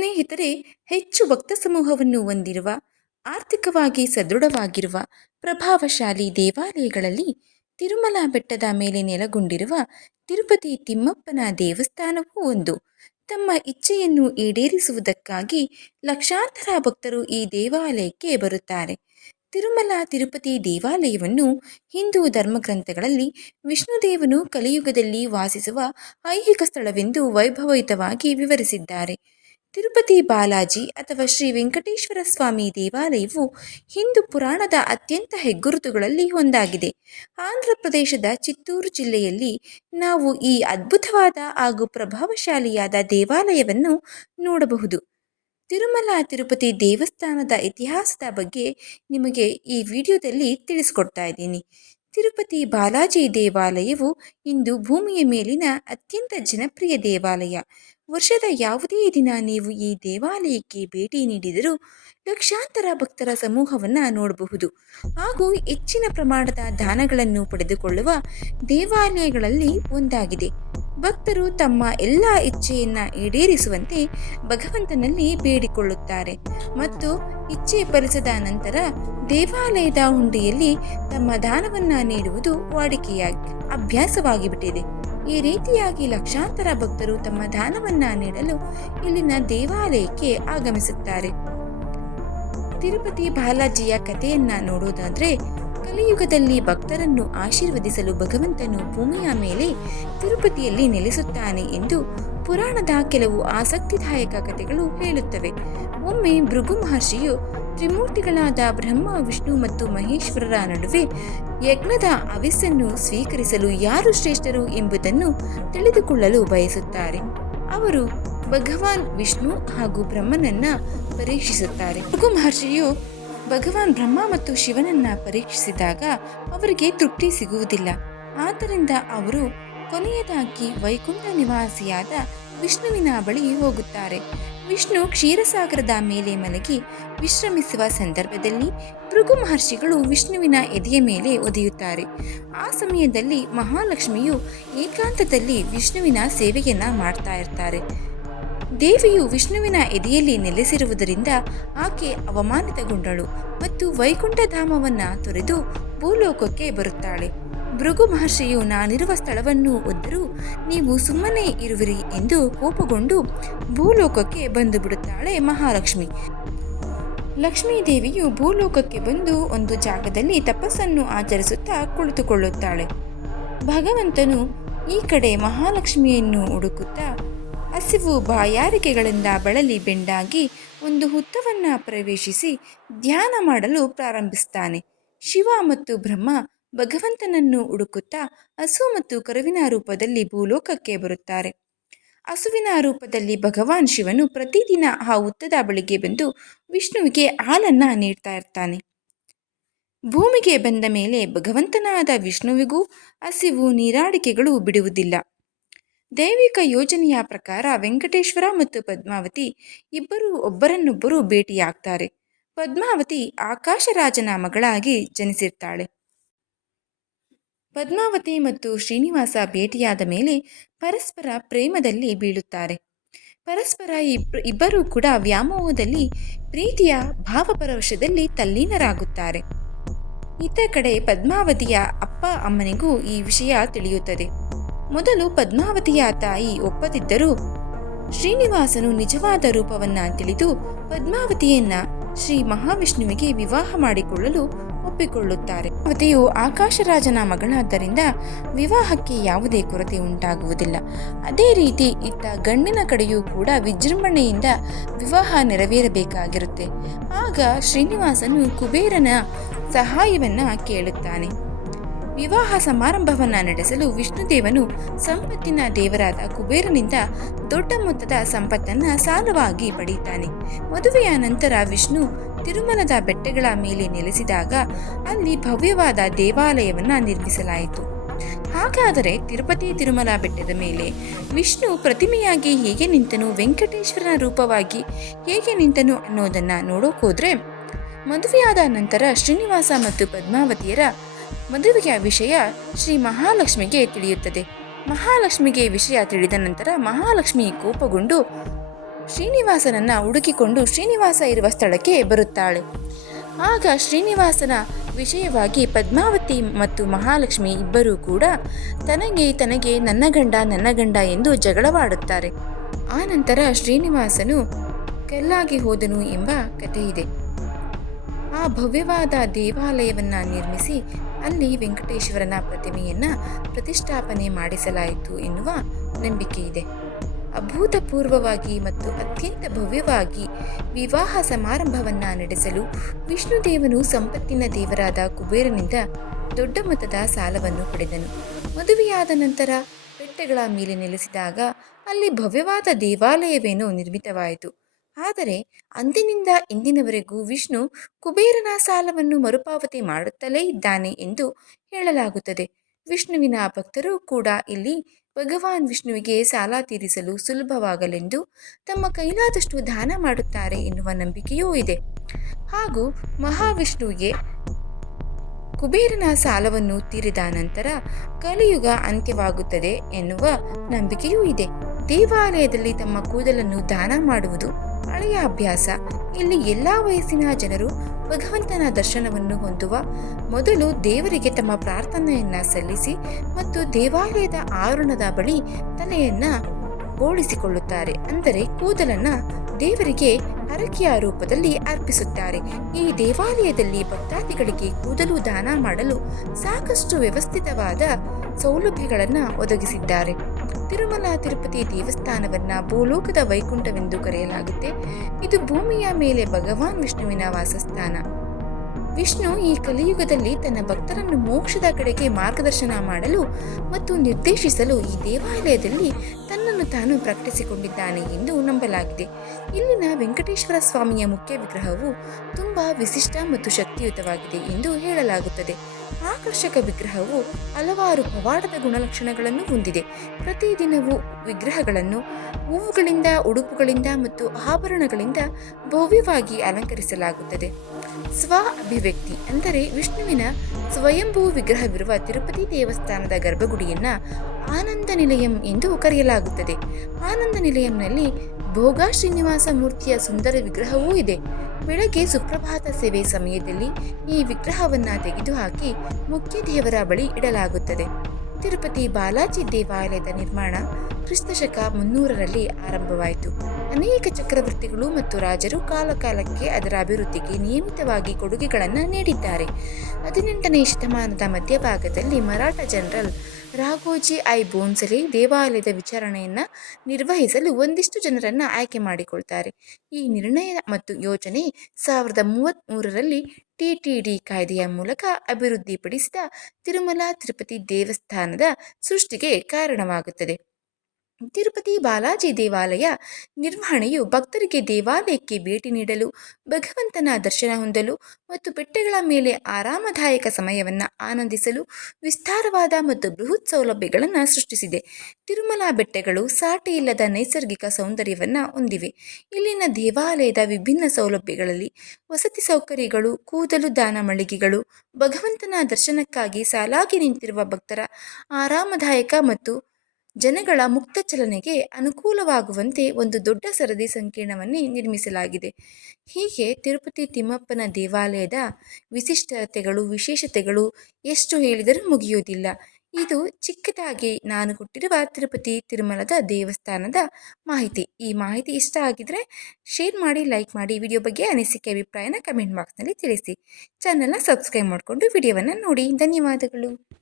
ಸ್ನೇಹಿತರೆ, ಹೆಚ್ಚು ಭಕ್ತ ಸಮೂಹವನ್ನು ಹೊಂದಿರುವ, ಆರ್ಥಿಕವಾಗಿ ಸದೃಢವಾಗಿರುವ, ಪ್ರಭಾವಶಾಲಿ ದೇವಾಲಯಗಳಲ್ಲಿ ತಿರುಮಲ ಬೆಟ್ಟದ ಮೇಲೆ ನೆಲೆಗೊಂಡಿರುವ ತಿರುಪತಿ ತಿಮ್ಮಪ್ಪನ ದೇವಸ್ಥಾನವೂ ಒಂದು. ತಮ್ಮ ಇಚ್ಛೆಯನ್ನು ಈಡೇರಿಸುವುದಕ್ಕಾಗಿ ಲಕ್ಷಾಂತರ ಭಕ್ತರು ಈ ದೇವಾಲಯಕ್ಕೆ ಬರುತ್ತಾರೆ. ತಿರುಮಲ ತಿರುಪತಿ ದೇವಾಲಯವನ್ನು ಹಿಂದೂ ಧರ್ಮಗ್ರಂಥಗಳಲ್ಲಿ ವಿಷ್ಣುದೇವನು ಕಲಿಯುಗದಲ್ಲಿ ವಾಸಿಸುವ ಐಹಿಕ ಸ್ಥಳವೆಂದು ವೈಭವಯುತವಾಗಿ ವಿವರಿಸಿದ್ದಾರೆ. ತಿರುಪತಿ ಬಾಲಾಜಿ ಅಥವಾ ಶ್ರೀ ವೆಂಕಟೇಶ್ವರ ಸ್ವಾಮಿ ದೇವಾಲಯವು ಹಿಂದೂ ಪುರಾಣದ ಅತ್ಯಂತ ಹೆಗ್ಗುರುತುಗಳಲ್ಲಿ ಒಂದಾಗಿದೆ. ಆಂಧ್ರ ಪ್ರದೇಶದ ಚಿತ್ತೂರು ಜಿಲ್ಲೆಯಲ್ಲಿ ನಾವು ಈ ಅದ್ಭುತವಾದ ಹಾಗೂ ಪ್ರಭಾವಶಾಲಿಯಾದ ದೇವಾಲಯವನ್ನು ನೋಡಬಹುದು. ತಿರುಮಲ ತಿರುಪತಿ ದೇವಸ್ಥಾನದ ಇತಿಹಾಸದ ಬಗ್ಗೆ ನಿಮಗೆ ಈ ವಿಡಿಯೋದಲ್ಲಿ ತಿಳಿಸ್ಕೊಡ್ತಾ ಇದ್ದೀನಿ. ತಿರುಪತಿ ಬಾಲಾಜಿ ದೇವಾಲಯವು ಇಂದು ಭೂಮಿಯ ಮೇಲಿನ ಅತ್ಯಂತ ಜನಪ್ರಿಯ ದೇವಾಲಯ. ವರ್ಷದ ಯಾವುದೇ ದಿನ ನೀವು ಈ ದೇವಾಲಯಕ್ಕೆ ಭೇಟಿ ನೀಡಿದರೂ ಲಕ್ಷಾಂತರ ಭಕ್ತರ ಸಮೂಹವನ್ನು ನೋಡಬಹುದು. ಹಾಗೂ ಹೆಚ್ಚಿನ ಪ್ರಮಾಣದ ದಾನಗಳನ್ನು ಪಡೆದುಕೊಳ್ಳುವ ದೇವಾಲಯಗಳಲ್ಲಿ ಒಂದಾಗಿದೆ. ಭಕ್ತರು ತಮ್ಮ ಎಲ್ಲ ಇಚ್ಛೆಯನ್ನು ಈಡೇರಿಸುವಂತೆ ಭಗವಂತನಲ್ಲಿ ಬೇಡಿಕೊಳ್ಳುತ್ತಾರೆ. ಮತ್ತು ಇಚ್ಛೆ ಪರಿಸದ ನಂತರ ದೇವಾಲಯದ ಹುಂಡಿಯಲ್ಲಿ ತಮ್ಮ ದಾನವನ್ನು ನೀಡುವುದು ವಾಡಿಕೆಯಾಗಿ ಅಭ್ಯಾಸವಾಗಿಬಿಟ್ಟಿದೆ. ಈ ರೀತಿಯಾಗಿ ಲಕ್ಷಾಂತರ ಭಕ್ತರು ತಮ್ಮ ದಾನವನ್ನ ನೀಡಲು ಇಲ್ಲಿನ ದೇವಾಲಯಕ್ಕೆ ಆಗಮಿಸುತ್ತಾರೆ. ತಿರುಪತಿ ಬಾಲಾಜಿಯ ಕಥೆಯನ್ನ ನೋಡೋದಾದ್ರೆ, ಕಲಿಯುಗದಲ್ಲಿ ಭಕ್ತರನ್ನು ಆಶೀರ್ವದಿಸಲು ಭಗವಂತನು ಭೂಮಿಯ ಮೇಲೆ ತಿರುಪತಿಯಲ್ಲಿ ನೆಲೆಸುತ್ತಾನೆ ಎಂದು ಪುರಾಣದ ಕೆಲವು ಆಸಕ್ತಿದಾಯಕ ಕಥೆಗಳು ಹೇಳುತ್ತವೆ. ಒಮ್ಮೆ ಭೃಗು ಮಹರ್ಷಿಯು ತ್ರಿಮೂರ್ತಿಗಳಾದ ಬ್ರಹ್ಮ, ವಿಷ್ಣು ಮತ್ತು ಮಹೇಶ್ವರರ ನಡುವೆ ಯಜ್ಞದ ಅವಿಸನ್ನು ಸ್ವೀಕರಿಸಲು ಯಾರು ಶ್ರೇಷ್ಠರು ಎಂಬುದನ್ನು ತಿಳಿದುಕೊಳ್ಳಲು ಬಯಸುತ್ತಾರೆ. ಅವರು ಭಗವಾನ್ ವಿಷ್ಣು ಹಾಗೂ ಬ್ರಹ್ಮನನ್ನ ಪರೀಕ್ಷಿಸುತ್ತಾರೆ. ಭೃಗು ಮಹರ್ಷಿಯು ಭಗವಾನ್ ಬ್ರಹ್ಮ ಮತ್ತು ಶಿವನನ್ನ ಪರೀಕ್ಷಿಸಿದಾಗ ಅವರಿಗೆ ತೃಪ್ತಿ ಸಿಗುವುದಿಲ್ಲ. ಆದ್ದರಿಂದ ಅವರು ಕೊನೆಯದಾಗಿ ವೈಕುಂಠ ನಿವಾಸಿಯಾದ ವಿಷ್ಣುವಿನ ಬಳಿ ಹೋಗುತ್ತಾರೆ. ವಿಷ್ಣು ಕ್ಷೀರಸಾಗರದ ಮೇಲೆ ಮಲಗಿ ವಿಶ್ರಮಿಸುವ ಸಂದರ್ಭದಲ್ಲಿ ಭೃಗು ಮಹರ್ಷಿಗಳು ವಿಷ್ಣುವಿನ ಎದೆಯ ಮೇಲೆ ಒದೆಯುತ್ತಾರೆ. ಆ ಸಮಯದಲ್ಲಿ ಮಹಾಲಕ್ಷ್ಮಿಯು ಏಕಾಂತದಲ್ಲಿ ವಿಷ್ಣುವಿನ ಸೇವೆಯನ್ನ ಮಾಡ್ತಾ ಇರ್ತಾರೆ. ದೇವಿಯು ವಿಷ್ಣುವಿನ ಎದೆಯಲ್ಲಿ ನೆಲೆಸಿರುವುದರಿಂದ ಆಕೆ ಅವಮಾನಿತಗೊಂಡಳು ಮತ್ತು ವೈಕುಂಠಧಾಮವನ್ನು ತೊರೆದು ಭೂಲೋಕಕ್ಕೆ ಬರುತ್ತಾಳೆ. ಭೃಗು ಮಹರ್ಷಿಯು ನಾನಿರುವ ಸ್ಥಳವನ್ನು ಒದ್ದರೂ ನೀವು ಸುಮ್ಮನೆ ಇರುವಿರಿ ಎಂದು ಕೋಪಗೊಂಡು ಭೂಲೋಕಕ್ಕೆ ಬಂದು ಬಿಡುತ್ತಾಳೆ ಮಹಾಲಕ್ಷ್ಮಿ. ಲಕ್ಷ್ಮೀ ದೇವಿಯು ಭೂಲೋಕಕ್ಕೆ ಬಂದು ಒಂದು ಜಾಗದಲ್ಲಿ ತಪಸ್ಸನ್ನು ಆಚರಿಸುತ್ತಾ ಕುಳಿತುಕೊಳ್ಳುತ್ತಾಳೆ. ಭಗವಂತನು ಈ ಕಡೆ ಮಹಾಲಕ್ಷ್ಮಿಯನ್ನು ಹುಡುಕುತ್ತಾ ಹಸಿವು ಬಾಯಾರಿಕೆಗಳಿಂದ ಬಳಲಿ ಬೆಂಡಾಗಿ ಒಂದು ಹುತ್ತವನ್ನು ಪ್ರವೇಶಿಸಿ ಧ್ಯಾನ ಮಾಡಲು ಪ್ರಾರಂಭಿಸ್ತಾನೆ. ಶಿವ ಮತ್ತು ಬ್ರಹ್ಮ ಭಗವಂತನನ್ನು ಹುಡುಕುತ್ತಾ ಹಸು ಮತ್ತು ಕರುವಿನ ರೂಪದಲ್ಲಿ ಭೂಲೋಕಕ್ಕೆ ಬರುತ್ತಾರೆ. ಹಸುವಿನ ರೂಪದಲ್ಲಿ ಭಗವಾನ್ ಶಿವನು ಪ್ರತಿದಿನ ಆ ಹುತ್ತದ ಬಳಿಗೆ ಬಂದು ವಿಷ್ಣುವಿಗೆ ಹಾಲನ್ನ ನೀಡ್ತಾ ಇರ್ತಾನೆ. ಭೂಮಿಗೆ ಬಂದ ಮೇಲೆ ಭಗವಂತನಾದ ವಿಷ್ಣುವಿಗೂ ಹಸಿವು ನೀರಾಡಿಕೆಗಳು ಬಿಡುವುದಿಲ್ಲ. ದೈವಿಕ ಯೋಜನೆಯ ಪ್ರಕಾರ ವೆಂಕಟೇಶ್ವರ ಮತ್ತು ಪದ್ಮಾವತಿ ಇಬ್ಬರೂ ಒಬ್ಬರನ್ನೊಬ್ಬರು ಭೇಟಿಯಾಗ್ತಾರೆ. ಪದ್ಮಾವತಿ ಆಕಾಶರಾಜನ ಮಗಳಾಗಿ ಜನಿಸಿರ್ತಾಳೆ. ಪದ್ಮಾವತಿ ಮತ್ತು ಶ್ರೀನಿವಾಸ ಭೇಟಿಯಾದ ಮೇಲೆ ಪರಸ್ಪರ ಪ್ರೇಮದಲ್ಲಿ ಬೀಳುತ್ತಾರೆ. ಪರಸ್ಪರ ಇಬ್ಬರೂ ಕೂಡ ವ್ಯಾಮೋಹದಲ್ಲಿ ಪ್ರೀತಿಯ ಭಾವಪರವಶದಲ್ಲಿ ತಲ್ಲೀನರಾಗುತ್ತಾರೆ. ಇತ್ತ ಕಡೆ ಪದ್ಮಾವತಿಯ ಅಪ್ಪ ಅಮ್ಮನಿಗೂ ಈ ವಿಷಯ ತಿಳಿಯುತ್ತದೆ. ಮೊದಲು ಪದ್ಮಾವತಿಯ ತಾಯಿ ಒಪ್ಪದಿದ್ದರೂ ಶ್ರೀನಿವಾಸನು ನಿಜವಾದ ರೂಪವನ್ನ ತಿಳಿದು ಪದ್ಮಾವತಿಯನ್ನ ಶ್ರೀ ಮಹಾವಿಷ್ಣುವಿಗೆ ವಿವಾಹ ಮಾಡಿಕೊಳ್ಳಲು ಒಪ್ಪಿಕೊಳ್ಳುತ್ತಾರೆ. ಆಕಾಶ ಆಕಾಶರಾಜನ ಮಗಳಾದ್ದರಿಂದ ವಿವಾಹಕ್ಕೆ ಯಾವುದೇ ಕೊರತೆ ಉಂಟಾಗುವುದಿಲ್ಲ. ಅದೇ ರೀತಿ ಇತ್ತ ಗಂಡಿನ ಕಡೆಯೂ ಕೂಡ ವಿಜೃಂಭಣೆಯಿಂದ ವಿವಾಹ ನೆರವೇರಬೇಕಾಗಿರುತ್ತೆ. ಆಗ ಶ್ರೀನಿವಾಸನು ಕುಬೇರನ ಸಹಾಯವನ್ನು ಕೇಳುತ್ತಾನೆ. ವಿವಾಹ ಸಮಾರಂಭವನ್ನು ನಡೆಸಲು ವಿಷ್ಣುದೇವನು ಸಂಪತ್ತಿನ ದೇವರಾದ ಕುಬೇರನಿಂದ ದೊಡ್ಡ ಮೊತ್ತದ ಸಂಪತ್ತನ್ನ ಸಾಲವಾಗಿ ಪಡೆಯುತ್ತಾನೆ ಮದುವೆಯ ನಂತರ ವಿಷ್ಣು ತಿರುಮಲದ ಬೆಟ್ಟಗಳ ಮೇಲೆ ನೆಲೆಸಿದಾಗ ಅಲ್ಲಿ ಭವ್ಯವಾದ ದೇವಾಲಯವನ್ನು ನಿರ್ಮಿಸಲಾಯಿತು. ಹಾಗಾದರೆ ತಿರುಪತಿ ತಿರುಮಲ ಬೆಟ್ಟದ ಮೇಲೆ ವಿಷ್ಣು ಪ್ರತಿಮೆಯಾಗಿ ಹೇಗೆ ನಿಂತನು, ವೆಂಕಟೇಶ್ವರನ ರೂಪವಾಗಿ ಹೇಗೆ ನಿಂತನು ಅನ್ನೋದನ್ನು ನೋಡೋಕೋದ್ರೆ, ಮದುವೆಯಾದ ನಂತರ ಶ್ರೀನಿವಾಸ ಮತ್ತು ಪದ್ಮಾವತಿಯರ ಮದುವೆಯ ವಿಷಯ ಶ್ರೀ ಮಹಾಲಕ್ಷ್ಮಿಗೆ ತಿಳಿಯುತ್ತದೆ. ಮಹಾಲಕ್ಷ್ಮಿಗೆ ವಿಷಯ ತಿಳಿದ ನಂತರ ಮಹಾಲಕ್ಷ್ಮಿ ಕೋಪಗೊಂಡು ಶ್ರೀನಿವಾಸನನ್ನ ಹುಡುಕಿಕೊಂಡು ಶ್ರೀನಿವಾಸ ಇರುವ ಸ್ಥಳಕ್ಕೆ ಬರುತ್ತಾಳೆ. ಆಗ ಶ್ರೀನಿವಾಸನ ವಿಷಯವಾಗಿ ಪದ್ಮಾವತಿ ಮತ್ತು ಮಹಾಲಕ್ಷ್ಮಿ ಇಬ್ಬರೂ ಕೂಡ ತನಗೆ ತನಗೆ ನನ್ನ ಗಂಡ ನನ್ನ ಗಂಡ ಎಂದು ಜಗಳವಾಡುತ್ತಾರೆ. ಆ ನಂತರ ಶ್ರೀನಿವಾಸನು ಕೆಲ್ಲಾಗಿ ಹೋದನು ಎಂಬ ಕಥೆಯಿದೆ. ಆ ಭವ್ಯವಾದ ದೇವಾಲಯವನ್ನು ನಿರ್ಮಿಸಿ ಅಲ್ಲಿ ವೆಂಕಟೇಶ್ವರನ ಪ್ರತಿಮೆಯನ್ನು ಪ್ರತಿಷ್ಠಾಪನೆ ಮಾಡಿಸಲಾಯಿತು ಎನ್ನುವ ನಂಬಿಕೆ ಇದೆ ಅಭೂತಪೂರ್ವವಾಗಿ ಮತ್ತು ಅತ್ಯಂತ ಭವ್ಯವಾಗಿ ವಿವಾಹ ಸಮಾರಂಭವನ್ನು ನಡೆಸಲು ವಿಷ್ಣುದೇವನು ಸಂಪತ್ತಿನ ದೇವರಾದ ಕುಬೇರನಿಂದ ದೊಡ್ಡ ಮೊತ್ತದ ಸಾಲವನ್ನು ಪಡೆದನು. ಮದುವೆಯಾದ ನಂತರ ಬೆಟ್ಟಗಳ ಮೇಲೆ ನೆಲೆಸಿದಾಗ ಅಲ್ಲಿ ಭವ್ಯವಾದ ದೇವಾಲಯವೇನು ನಿರ್ಮಿತವಾಯಿತು. ಆದರೆ ಅಂದಿನಿಂದ ಇಂದಿನವರೆಗೂ ವಿಷ್ಣು ಕುಬೇರನ ಸಾಲವನ್ನು ಮರುಪಾವತಿ ಮಾಡುತ್ತಲೇ ಇದ್ದಾನೆ ಎಂದು ಹೇಳಲಾಗುತ್ತದೆ. ವಿಷ್ಣುವಿನ ಭಕ್ತರು ಕೂಡ ಇಲ್ಲಿ ಭಗವಾನ್ ವಿಷ್ಣುವಿಗೆ ಸಾಲ ತೀರಿಸಲು ಸುಲಭವಾಗಲೆಂದು ತಮ್ಮ ಕೈಲಾದಷ್ಟು ದಾನ ಮಾಡುತ್ತಾರೆ ಎನ್ನುವ ನಂಬಿಕೆಯೂ ಇದೆ. ಹಾಗೂ ಮಹಾವಿಷ್ಣುವಿಗೆ ಕುಬೇರನ ಸಾಲವನ್ನು ತೀರಿದ ನಂತರ ಕಲಿಯುಗ ಅಂತ್ಯವಾಗುತ್ತದೆ ಎನ್ನುವ ನಂಬಿಕೆಯೂ ಇದೆ. ದೇವಾಲಯದಲ್ಲಿ ತಮ್ಮ ಕೂದಲನ್ನು ದಾನ ಮಾಡುವುದು ಹಳೆಯ ಅಭ್ಯಾಸ. ಇಲ್ಲಿ ಎಲ್ಲ ವಯಸ್ಸಿನ ಜನರು ಭಗವಂತನ ದರ್ಶನವನ್ನು ಹೊಂದುವ ಮೊದಲು ದೇವರಿಗೆ ತಮ್ಮ ಪ್ರಾರ್ಥನೆಯನ್ನ ಸಲ್ಲಿಸಿ ಮತ್ತು ದೇವಾಲಯದ ಆವರಣದ ಬಳಿ ತಲೆಯನ್ನ ಬೋಳಿಸಿಕೊಳ್ಳುತ್ತಾರೆ. ಅಂದರೆ ಕೂದಲನ್ನ ದೇವರಿಗೆ ಹರಕೆಯ ರೂಪದಲ್ಲಿ ಅರ್ಪಿಸುತ್ತಾರೆ. ಈ ದೇವಾಲಯದಲ್ಲಿ ಭಕ್ತಾದಿಗಳಿಗೆ ಕೂದಲು ದಾನ ಮಾಡಲು ಸಾಕಷ್ಟು ವ್ಯವಸ್ಥಿತವಾದ ಸೌಲಭ್ಯಗಳನ್ನು ಒದಗಿಸಿದ್ದಾರೆ. ತಿರುಮಲ ತಿರುಪತಿ ದೇವಸ್ಥಾನವನ್ನ ಭೂಲೋಕದ ವೈಕುಂಠವೆಂದು ಕರೆಯಲಾಗುತ್ತೆ. ಇದು ಭೂಮಿಯ ಮೇಲೆ ಭಗವಾನ್ ವಿಷ್ಣುವಿನ ವಾಸಸ್ಥಾನ. ವಿಷ್ಣು ಈ ಕಲಿಯುಗದಲ್ಲಿ ತನ್ನ ಭಕ್ತರನ್ನು ಮೋಕ್ಷದ ಕಡೆಗೆ ಮಾರ್ಗದರ್ಶನ ಮಾಡಲು ಮತ್ತು ನಿರ್ದೇಶಿಸಲು ಈ ದೇವಾಲಯದಲ್ಲಿ ತನ್ನನ್ನು ತಾನು ಪ್ರಕಟಿಸಿಕೊಂಡಿದ್ದಾನೆ ಎಂದು ನಂಬಲಾಗಿದೆ. ಇಲ್ಲಿನ ವೆಂಕಟೇಶ್ವರ ಸ್ವಾಮಿಯ ಮುಖ್ಯ ವಿಗ್ರಹವು ತುಂಬಾ ವಿಶಿಷ್ಟ ಮತ್ತು ಶಕ್ತಿಯುತವಾಗಿದೆ ಎಂದು ಹೇಳಲಾಗುತ್ತದೆ. ಆಕರ್ಷಕ ವಿಗ್ರಹವು ಹಲವಾರು ಪವಾಡದ ಗುಣಲಕ್ಷಣಗಳನ್ನು ಹೊಂದಿದೆ. ಪ್ರತಿದಿನವೂ ವಿಗ್ರಹಗಳನ್ನು ಹೂವುಗಳಿಂದ, ಉಡುಪುಗಳಿಂದ ಮತ್ತು ಆಭರಣಗಳಿಂದ ಭವ್ಯವಾಗಿ ಅಲಂಕರಿಸಲಾಗುತ್ತದೆ. ಸ್ವ ಅಭಿವ್ಯಕ್ತಿ ಅಂದರೆ ವಿಷ್ಣುವಿನ ಸ್ವಯಂಭೂ ವಿಗ್ರಹವಿರುವ ತಿರುಪತಿ ದೇವಸ್ಥಾನದ ಗರ್ಭಗುಡಿಯನ್ನ ಆನಂದ ನಿಲಯಂ ಎಂದು ಕರೆಯಲಾಗುತ್ತದೆ. ಆನಂದ ನಿಲಯಂನಲ್ಲಿ ಭೋಗ ಶ್ರೀನಿವಾಸ ಮೂರ್ತಿಯ ಸುಂದರ ವಿಗ್ರಹವೂ ಇದೆ. ಬೆಳಗ್ಗೆ ಸುಪ್ರಭಾತ ಸೇವೆ ಸಮಯದಲ್ಲಿ ಈ ವಿಗ್ರಹವನ್ನ ತೆಗೆದುಹಾಕಿ ಮುಖ್ಯ ದೇವರ ಬಳಿ ಇಡಲಾಗುತ್ತದೆ. ತಿರುಪತಿ ಬಾಲಾಜಿ ದೇವಾಲಯದ ನಿರ್ಮಾಣ ಕ್ರಿಸ್ತಶಕ ಮುನ್ನೂರರಲ್ಲಿ ಆರಂಭವಾಯಿತು. ಅನೇಕ ಚಕ್ರವರ್ತಿಗಳು ಮತ್ತು ರಾಜರು ಕಾಲಕಾಲಕ್ಕೆ ಅದರ ಅಭಿವೃದ್ಧಿಗೆ ನಿಯಮಿತವಾಗಿ ಕೊಡುಗೆಗಳನ್ನು ನೀಡಿದ್ದಾರೆ. ಹದಿನೆಂಟನೇ ಶತಮಾನದ ಮಧ್ಯಭಾಗದಲ್ಲಿ ಮರಾಠ ಜನರಲ್ ರಾಘೋಜಿ ಐ. ಬೋನ್ಸಲೆ ದೇವಾಲಯದ ವಿಚಾರಣೆಯನ್ನು ನಿರ್ವಹಿಸಲು ಒಂದಿಷ್ಟು ಜನರನ್ನು ಆಯ್ಕೆ ಮಾಡಿಕೊಳ್ತಾರೆ. ಈ ನಿರ್ಣಯ ಮತ್ತು ಯೋಜನೆ ಸಾವಿರದ ಮೂವತ್ತ್ಮೂರರಲ್ಲಿ ಟಿ ಟಿ ಡಿ ಕಾಯ್ದೆಯ ಮೂಲಕ ಅಭಿವೃದ್ಧಿಪಡಿಸಿದ ತಿರುಮಲ ತಿರುಪತಿ ದೇವಸ್ಥಾನದ ಸೃಷ್ಟಿಗೆ ಕಾರಣವಾಗುತ್ತದೆ. ತಿರುಪತಿ ಬಾಲಾಜಿ ದೇವಾಲಯ ನಿರ್ವಹಣೆಯು ಭಕ್ತರಿಗೆ ದೇವಾಲಯಕ್ಕೆ ಭೇಟಿ ನೀಡಲು, ಭಗವಂತನ ದರ್ಶನ ಹೊಂದಲು ಮತ್ತು ಬೆಟ್ಟಗಳ ಮೇಲೆ ಆರಾಮದಾಯಕ ಸಮಯವನ್ನು ಆನಂದಿಸಲು ವಿಸ್ತಾರವಾದ ಮತ್ತು ಬೃಹತ್ ಸೌಲಭ್ಯಗಳನ್ನು ಸೃಷ್ಟಿಸಿದೆ. ತಿರುಮಲ ಬೆಟ್ಟಗಳು ಸಾಟಿ ಇಲ್ಲದ ನೈಸರ್ಗಿಕ ಸೌಂದರ್ಯವನ್ನು ಹೊಂದಿವೆ. ಇಲ್ಲಿನ ದೇವಾಲಯದ ವಿಭಿನ್ನ ಸೌಲಭ್ಯಗಳಲ್ಲಿ ವಸತಿ ಸೌಕರ್ಯಗಳು, ಕೂದಲು ದಾನ ಮಳಿಗೆಗಳು, ಭಗವಂತನ ದರ್ಶನಕ್ಕಾಗಿ ಸಾಲಾಗಿ ನಿಂತಿರುವ ಭಕ್ತರ ಆರಾಮದಾಯಕ ಮತ್ತು ಜನಗಳ ಮುಕ್ತ ಚಲನೆಗೆ ಅನುಕೂಲವಾಗುವಂತೆ ಒಂದು ದೊಡ್ಡ ಸರದಿ ಸಂಕೀರ್ಣವನ್ನೇ ನಿರ್ಮಿಸಲಾಗಿದೆ. ಹೀಗೆ ತಿರುಪತಿ ತಿಮ್ಮಪ್ಪನ ದೇವಾಲಯದ ವಿಶಿಷ್ಟತೆಗಳು, ವಿಶೇಷತೆಗಳು ಎಷ್ಟು ಹೇಳಿದರೂ ಮುಗಿಯುವುದಿಲ್ಲ. ಇದು ಚಿಕ್ಕದಾಗಿ ನಾನು ಕೊಟ್ಟಿರುವ ತಿರುಪತಿ ತಿರುಮಲದ ದೇವಸ್ಥಾನದ ಮಾಹಿತಿ. ಈ ಮಾಹಿತಿ ಇಷ್ಟ ಆಗಿದ್ರೆ ಶೇರ್ ಮಾಡಿ, ಲೈಕ್ ಮಾಡಿ, ವಿಡಿಯೋ ಬಗ್ಗೆ ಅನಿಸಿಕೆ, ಅಭಿಪ್ರಾಯನ ಕಮೆಂಟ್ ಬಾಕ್ಸ್ನಲ್ಲಿ ತಿಳಿಸಿ. ಚಾನಲ್ನ ಸಬ್ಸ್ಕ್ರೈಬ್ ಮಾಡಿಕೊಂಡು ವಿಡಿಯೋವನ್ನು ನೋಡಿ. ಧನ್ಯವಾದಗಳು.